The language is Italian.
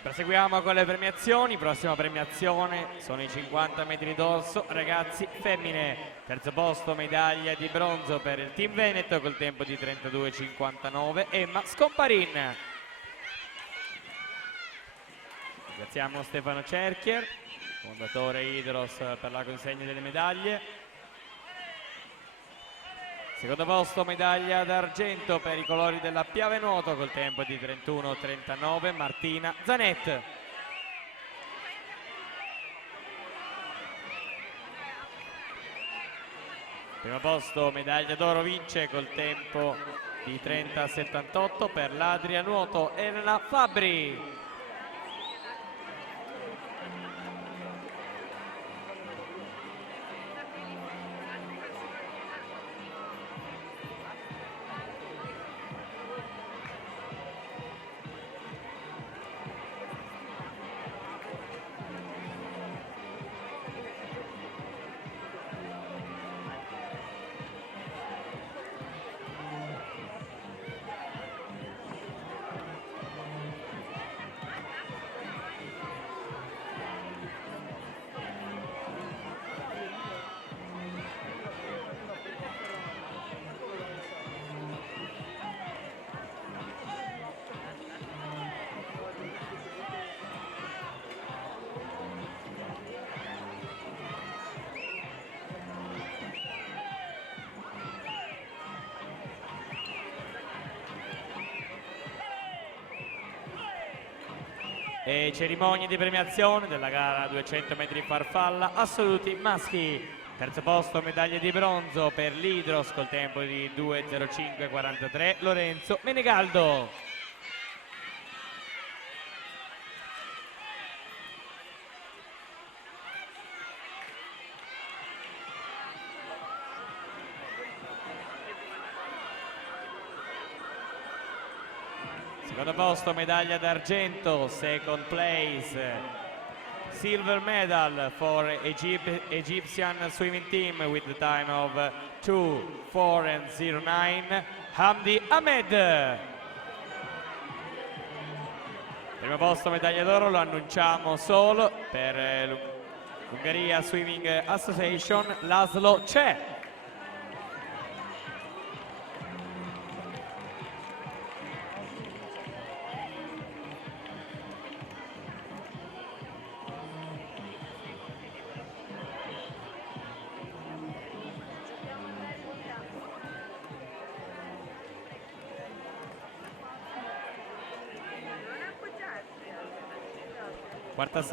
Proseguiamo con le premiazioni. Prossima premiazione sono i 50 metri dorso ragazzi femmine. Terzo posto medaglia di bronzo per il team Veneto col tempo di 32,59 Emma Scomparin. Ringraziamo Stefano Cerchier, fondatore Idros, per la consegna delle medaglie. Secondo posto medaglia d'argento per i colori della Piave Nuoto col tempo di 31,39 Martina Zanet. Primo posto medaglia d'oro vince col tempo di 30,78 per l'Adria Nuoto Elena Fabbri. E cerimonie di premiazione della gara 200 metri farfalla assoluti maschi. Terzo posto medaglia di bronzo per l'Idros col tempo di 2,05,43 Lorenzo Menegaldo. Secondo posto medaglia d'argento, second place, silver medal for Egyptian swimming team with the time of 2:04:09 Hamdi Ahmed. Primo posto medaglia d'oro lo annunciamo solo per l'Ungheria Swimming Association, Laszlo C'è. Quarta serie.